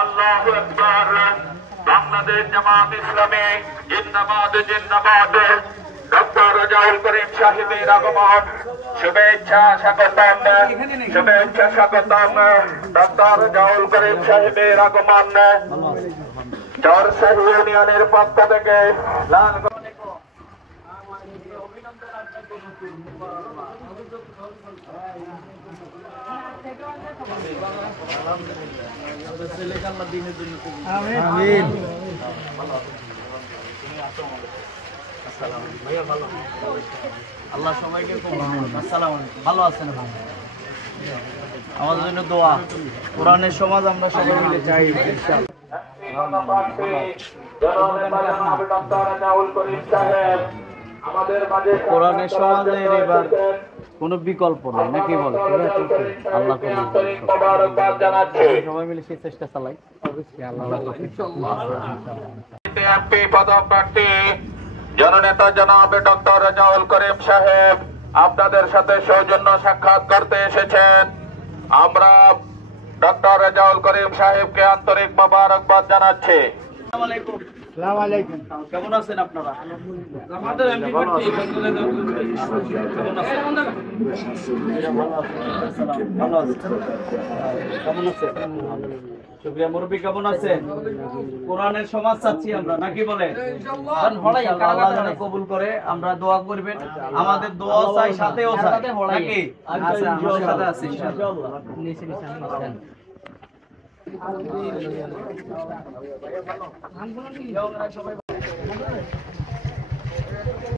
আল্লাহু আকবার। বাংলাদেশ জামাত ইসলামী জিন্দাবাদ জিন্দাবাদ। ডক্টর রেজাউল করিম সাহেবের আগমন, শুভেচ্ছা স্বাগতম, শুভেচ্ছা স্বাগতম। ডক্টর রেজাউল করিম সাহেবের আগমন চরসাহি ইউনিয়নের পক্ষ থেকে লাল আল্লাহ সবাইকে ভালো আছেন। আমাদের জন্য দোয়া। কোরআনের সমাজ আমরা সবাই মিলে চাই। কোরআনের সমাজের এবার কোন বিকল্প নেই নাকি বলে? আল্লাহ সবাই মিলে সেই চেষ্টা চালাই। অবশ্যই আল্লাহ পদপ্রার্থী জননেতা জনাব ডক্টর রেজাউল করিম সাহেব আপনাদের সাথে সৌজন্য সাক্ষাৎ করতে এসেছেন। আমরা ডক্টর রেজাউল করিম সাহেবকে আন্তরিক মোবারকবাদ জানাচ্ছি। কেমন আছেন আপনারা? শুকরিয়া। মুরব্বী কেমন আছেন? কোরআনের সমাজ চাচ্ছি আমরা নাকি বলে? আল্লাহ যেন কবুল করে। আমরা দোয়া করবেন, আমাদের দোয়া চাই, সাথেও চাই নাকি? সাথে আছে ইনশাআল্লাহ।